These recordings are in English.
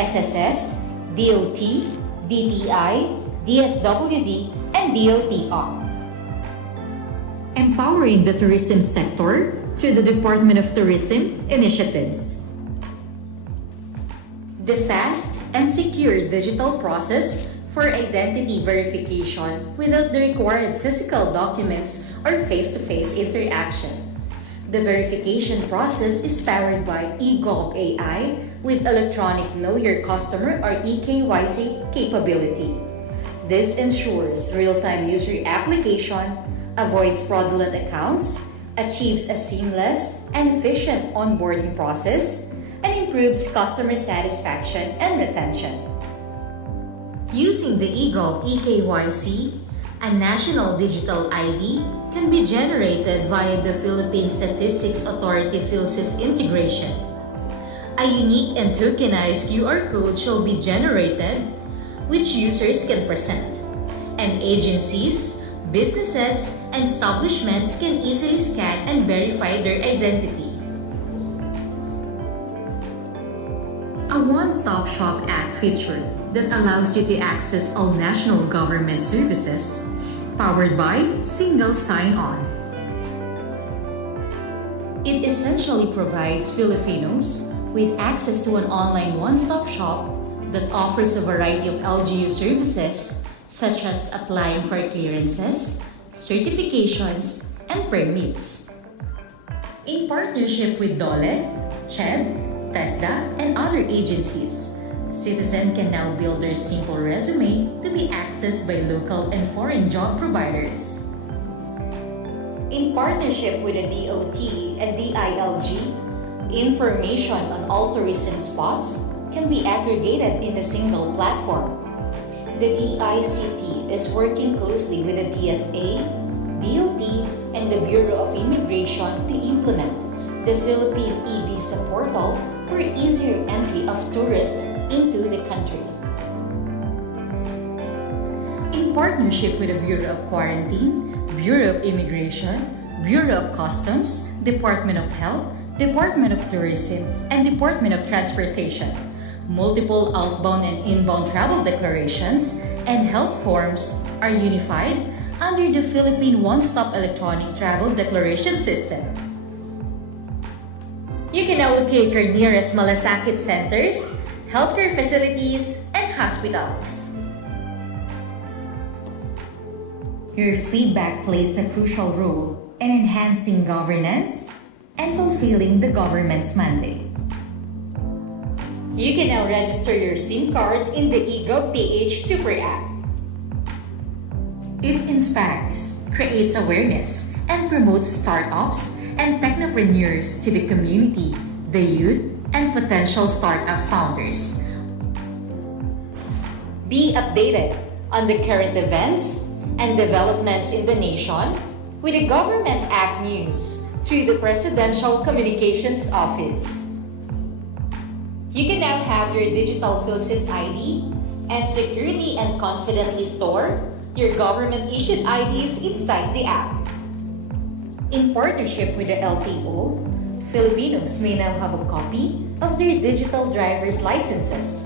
SSS, DOT, DTI, DSWD, and DOTR. Empowering the tourism sector through the Department of Tourism initiatives. The fast and secure digital process for identity verification without the required physical documents or face-to-face interaction. The verification process is powered by eGov AI with electronic Know Your Customer or eKYC capability. This ensures real-time user application, avoids fraudulent accounts, achieves a seamless and efficient onboarding process, and improves customer satisfaction and retention. Using the eGov eKYC, a national digital ID can be generated via the Philippine Statistics Authority PhilSys integration. A unique and tokenized QR code shall be generated, which users can present, and agencies, businesses, and establishments can easily scan and verify their identity. A one-stop shop app feature that allows you to access all national government services, powered by single sign-on. It essentially provides Filipinos with access to an online one-stop shop that offers a variety of LGU services such as applying for clearances, certifications, and permits. In partnership with DOLE, CHED, TESDA, and other agencies, citizens can now build their simple resume to be accessed by local and foreign job providers. In partnership with the DOT and DILG, information on all tourism spots can be aggregated in a single platform. The DICT is working closely with the DFA, DOT, and the Bureau of Immigration to implement the Philippine e-visa portal for easier entry of tourists into the country. In partnership with the Bureau of Quarantine, Bureau of Immigration, Bureau of Customs, Department of Health, Department of Tourism, and Department of Transportation, multiple outbound and inbound travel declarations and health forms are unified under the Philippine One-Stop Electronic Travel Declaration System. You can now locate your nearest malasakit centers, healthcare facilities, and hospitals. Your feedback plays a crucial role in enhancing governance and fulfilling the government's mandate. You can now register your SIM card in the eGov PH Super App. It inspires, creates awareness, and promotes startups and technopreneurs to the community, the youth, and potential startup founders. Be updated on the current events and developments in the nation with the Government Act News through the Presidential Communications Office. You can now have your digital PhilSys ID and securely and confidently store your government-issued IDs inside the app. In partnership with the LTO, Filipinos may now have a copy of their digital driver's licenses,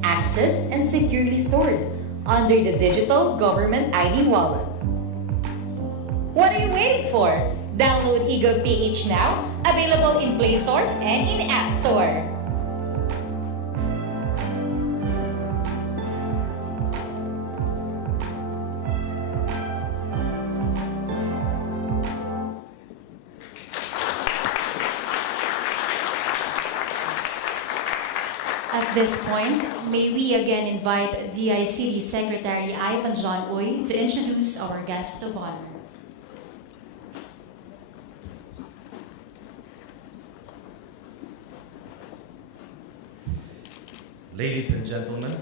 accessed and securely stored under the Digital Government ID Wallet. What are you waiting for? Download eGov PH now, available in Play Store and in App Store. At this point, may we again invite DICT Secretary Ivan John Uy to introduce our guest of honor. Ladies and gentlemen,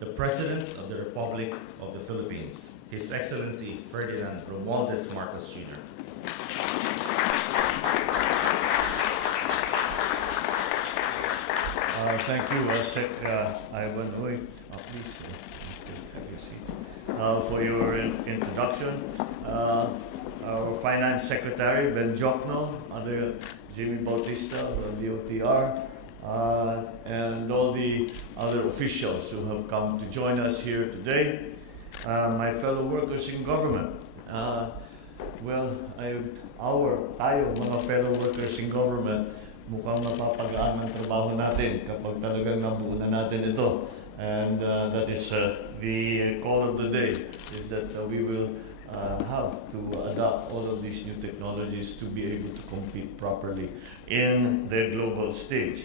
the President of the Republic of the Philippines, His Excellency Ferdinand Marcos Jr. Thank you, Sec Ivan Uy, please have your seat. For your introduction. Our Finance Secretary, Ben Jokno, other Jimmy Bautista of the DOTR, and all the other officials who have come to join us here today, my fellow workers in government. Tayo mga fellow workers in government, mukhang mapapagaan ang trabaho natin kapag talagang nabuo na natin ito. And that is the call of the day, is that we will have to adopt all of these new technologies to be able to compete properly in the global stage.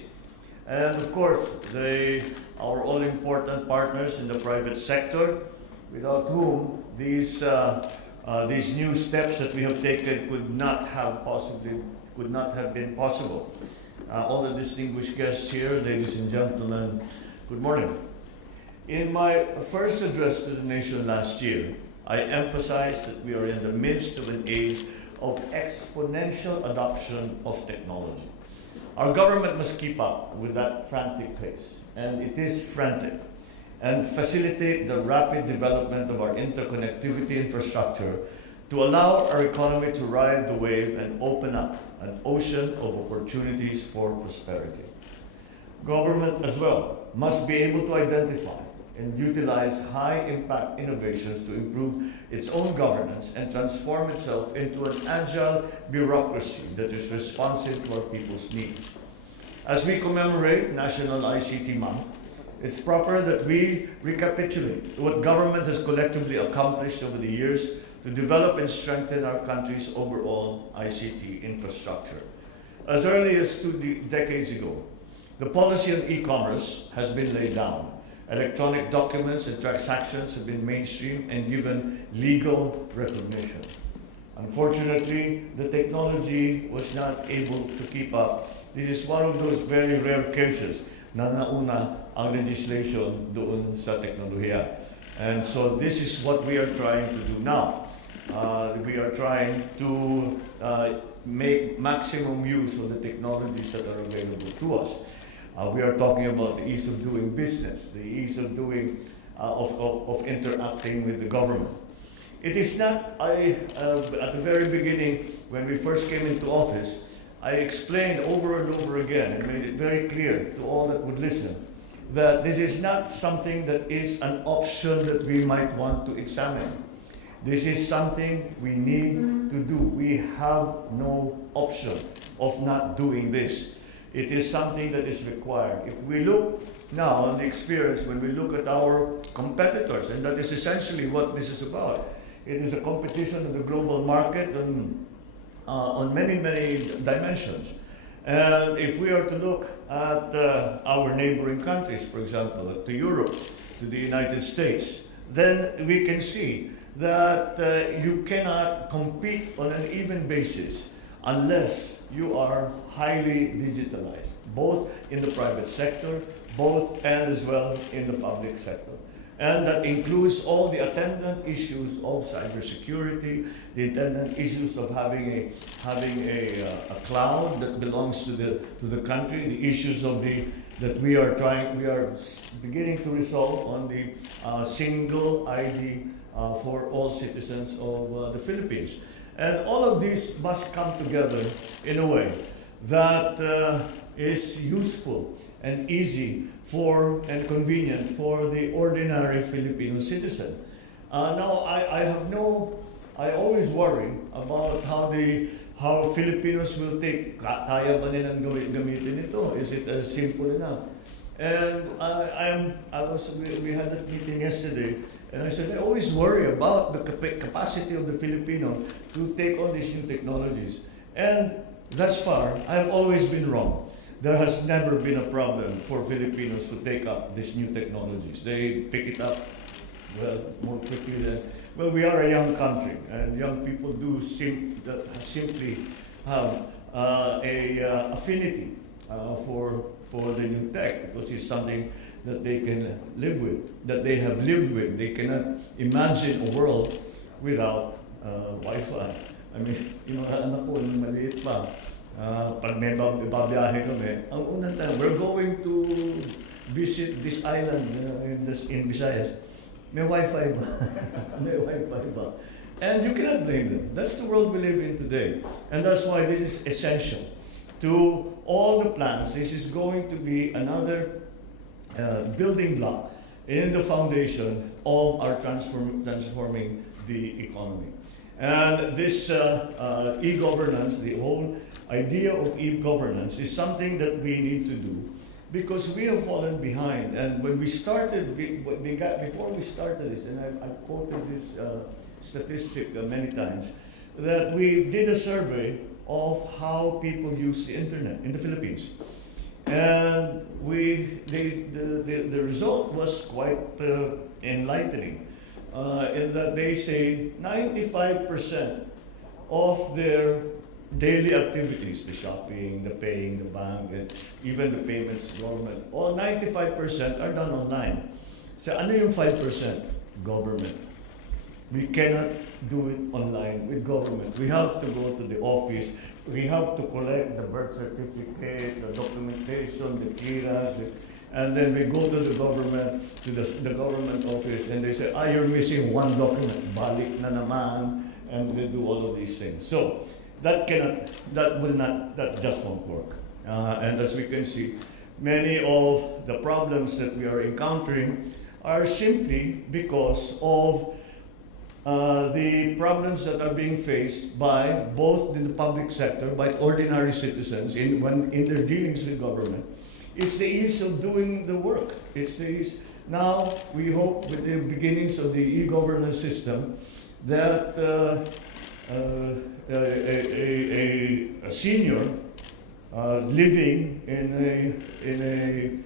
And of course, our all-important partners in the private sector, without whom these new steps that we have taken could not have been possible. All the distinguished guests here, ladies and gentlemen, good morning. In my first address to the nation last year, I emphasized that we are in the midst of an age of exponential adoption of technology. Our government must keep up with that frantic pace, and it is frantic, and facilitate the rapid development of our interconnectivity infrastructure to allow our economy to ride the wave and open up an ocean of opportunities for prosperity. Government as well must be able to identify and utilize high-impact innovations to improve its own governance and transform itself into an agile bureaucracy that is responsive to our people's needs. As we commemorate National ICT Month, it's proper that we recapitulate what government has collectively accomplished over the years to develop and strengthen our country's overall ICT infrastructure. As early as 2 decades ago, the policy on e-commerce has been laid down. Electronic documents and transactions have been mainstreamed and given legal recognition. Unfortunately, the technology was not able to keep up. This is one of those very rare cases na nauna ang legislation doon sa teknolohiya. And so this is what we are trying to do now. We are trying to make maximum use of the technologies that are available to us. We are talking about the ease of doing business, the ease of doing of interacting with the government. It is not, at the very beginning, when we first came into office, I explained over and over again and made it very clear to all that would listen that this is not something that is an option that we might want to examine. This is something we need to do. We have no option of not doing this. It is something that is required. If we look now on the experience, when we look at our competitors, and that is essentially what this is about. It is a competition in the global market on many, many dimensions. And if we are to look at our neighboring countries, for example, to Europe, to the United States, then we can see that you cannot compete on an even basis unless you are highly digitalized, both in the private sector, and as well in the public sector. And that includes all the attendant issues of cybersecurity, the attendant issues of having a cloud that belongs to the country, the issues that we are beginning to resolve on the single ID for all citizens of the Philippines. And all of these must come together in a way that is useful and easy and convenient for the ordinary Filipino citizen. Now, I always worry about how Filipinos will take, kaya ba nilang gamitin ito? Is it simple enough? And we had that meeting yesterday, and I said, I always worry about the capacity of the Filipino to take on these new technologies. And thus far, I've always been wrong. There has never been a problem for Filipinos to take up these new technologies. They pick it up more quickly than... Well, we are a young country, and young people do simply have a affinity for the new tech, because it's something that they can live with, that they have lived with. They cannot imagine a world without Wi-Fi. I mean, anak ko, maliit pa. Pag may babiyahe kami, ang unang time, we're going to visit this island in Visayas. May Wi-Fi ba? May Wi-Fi ba? And you cannot blame them. That's the world we live in today. And that's why this is essential to all the plans, this is going to be another building block in the foundation of our transforming the economy. And this e-governance, the whole idea of e-governance is something that we need to do because we have fallen behind. And when we started, before we started this, and I quoted this statistic many times, that we did a survey of how people use the internet in the Philippines. And the result was quite enlightening in that they say 95% of their daily activities, the shopping, the paying, the bank, and even the payments, government, all 95% are done online. So ano yung 5%? Government. We cannot do it online with government. We have to go to the office. We have to collect the birth certificate, the documentation, the KIRAs, and then we go to the government, the government office, and they say, you're missing one document. Balik na naman, and they do all of these things. So that just won't work. And as we can see, many of the problems that we are encountering are simply because of the problems that are being faced by both in the public sector, by ordinary citizens in their dealings with government. It's the ease of doing the work. It's the ease. Now, we hope with the beginnings of the e-governance system that a senior living in a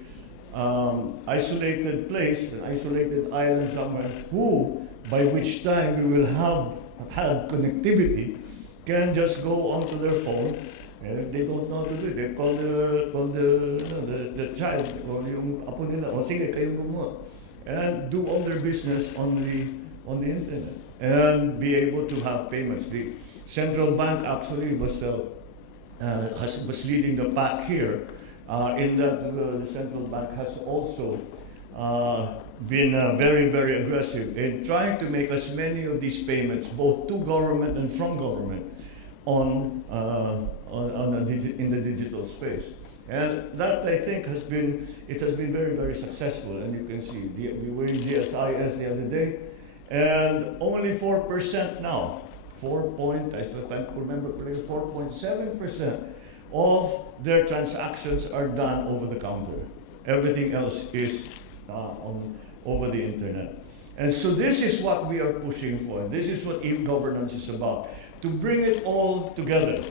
isolated place, an isolated island somewhere, by which time we will have connectivity, can just go onto their phone. They don't know how to do it. They call the child or yung apo nila, sige, kayo gumawa. And do all their business on the internet. And be able to have payments. The central bank actually was leading the pack here, in that the central bank has also been very, very aggressive in trying to make as many of these payments, both to government and from government, in the digital space. And that, I think, has been very, very successful. And you can see, we were in GSIS the other day, and only 4% now, 4.7% of their transactions are done over the counter. Everything else is over the internet. And so this is what we are pushing for. This is what e-governance is about. To bring it all together,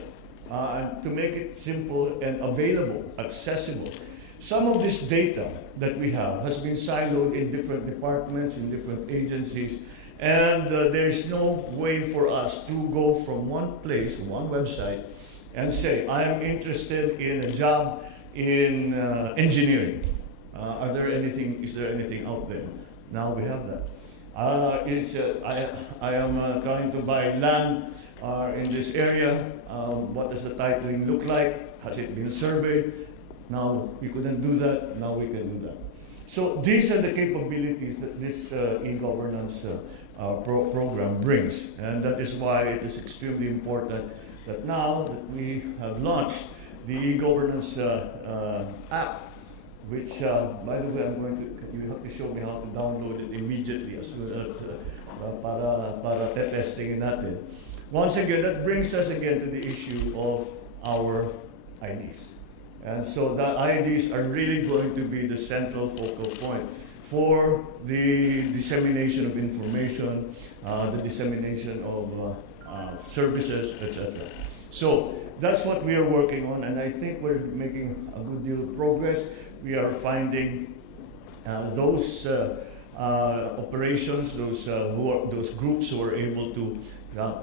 to make it simple and available, accessible. Some of this data that we have has been siloed in different departments, in different agencies, and there's no way for us to go from one place, one website, and say, I am interested in a job in engineering. Is there anything out there? Now we have that. I am trying to buy land in this area. What does the titling look like? Has it been surveyed? Now we couldn't do that. Now we can do that. So these are the capabilities that this e-governance program brings, and that is why it is extremely important that now that we have launched the e-governance app, which, by the way, you have to show me how to download it immediately as well para testing natin. Once again, that brings us again to the issue of our IDs. And so the IDs are really going to be the central focal point for the dissemination of information, the dissemination of services, etc. So that's what we are working on, and I think we're making a good deal of progress. We are finding those operations, those groups who are able to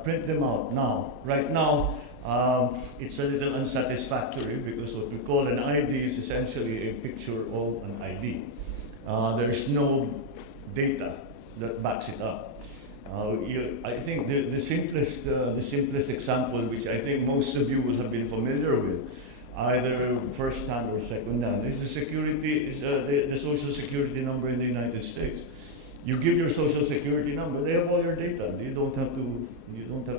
print them out now. Right now, it's a little unsatisfactory because what we call an ID is essentially a picture of an ID. There's no data that backs it up. I think the simplest example, which I think most of you will have been familiar with, either first hand or second hand, is the social security number in the United States. You give your social security number, they have all your data. You don't have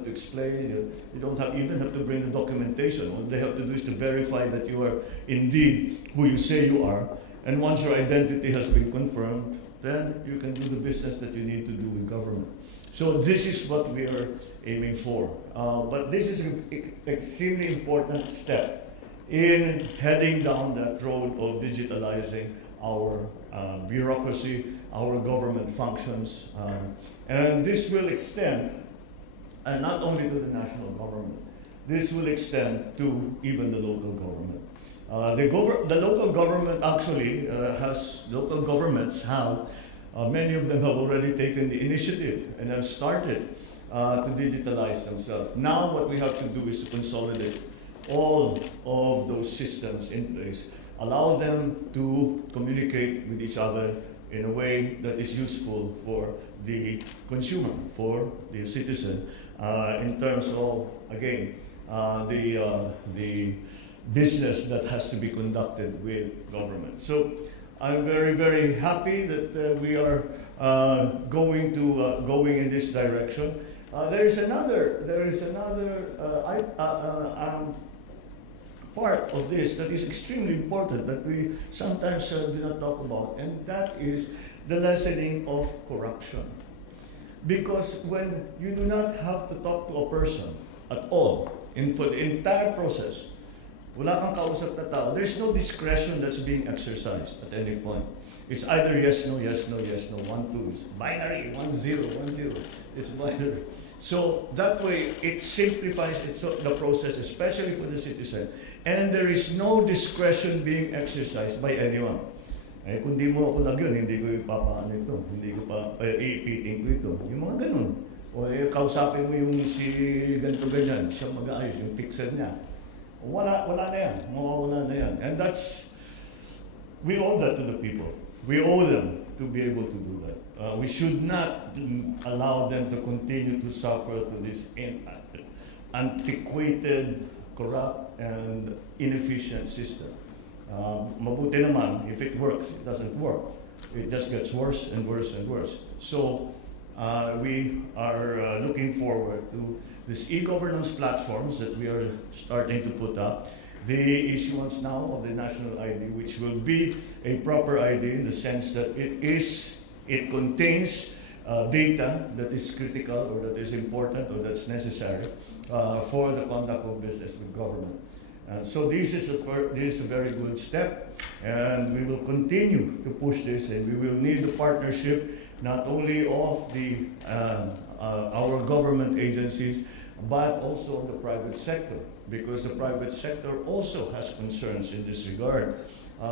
to explain. You don't even have to bring the documentation. All they have to do is to verify that you are indeed who you say you are. And once your identity has been confirmed, then you can do the business that you need to do with government. So this is what we are aiming for. But this is an extremely important step in heading down that road of digitalizing our bureaucracy, our government functions. And this will extend, and not only to the national government, this will extend to even the local government. The local government actually local governments have, many of them have already taken the initiative and have started to digitalize themselves. Now what we have to do is to consolidate all of those systems in place, allow them to communicate with each other in a way that is useful for the consumer, for the citizen, in terms of, again, the business that has to be conducted with government. So I'm very, very happy that we are going in this direction. There is another part of this that is extremely important that we sometimes do not talk about, and that is the lessening of corruption. Because when you do not have to talk to a person at all for the entire process, wala kang kausap na tao, there's no discretion that's being exercised at any point. It's either yes, no, yes, no, yes, no, 1, 2. It's binary, 1, 0, 1, 0. It's binary. So that way, it simplifies the process, especially for the citizen. And there is no discretion being exercised by anyone. Eh, kung di mo ako lagyan, hindi ko ipapaano ito, hindi ko pa iipiting ko ito. Yung mga ganun. O kausapin mo yung si ganito ganyan, siya mag-aayos, yung fixer niya. Wala na yan. Mawawala na yan. And we owe that to the people. We owe them to be able to do that. We should not allow them to continue to suffer to this antiquated, corrupt, and inefficient system. Mabuti naman, if it works, it doesn't work. It just gets worse and worse and worse. So we are looking forward to these e-governance platforms that we are starting to put up, the issuance now of the national ID, which will be a proper ID in the sense that it contains data that is critical or that is important or that's necessary for the conduct of business with government. So this is a very good step, and we will continue to push this, and we will need the partnership not only of our government agencies, but also the private sector, because the private sector also has concerns in this regard,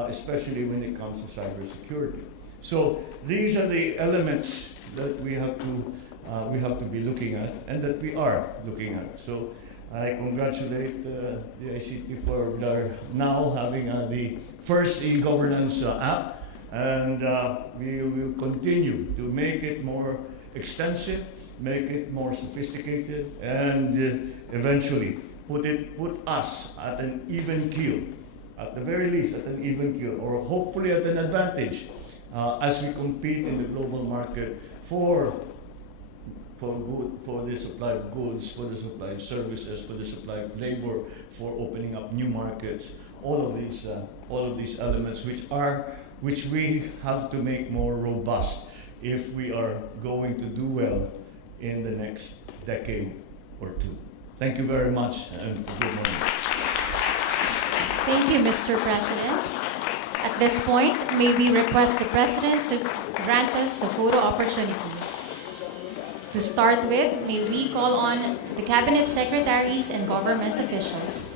especially when it comes to cybersecurity. So these are the elements that we have to be looking at, and that we are looking at. So I congratulate the ICT for now having the first e-governance app, and we will continue to make it more extensive, make it more sophisticated, and eventually put us at an even keel, at the very least at an even keel, or hopefully at an advantage as we compete in the global market for the supply of goods, for the supply of services, for the supply of labor, for opening up new markets. All of these elements, which we have to make more robust if we are going to do well in the next decade or two. Thank you very much, and good morning. Thank you, Mr. President. At this point, may we request the President to grant us a photo opportunity. To start with, may we call on the Cabinet Secretaries and government officials.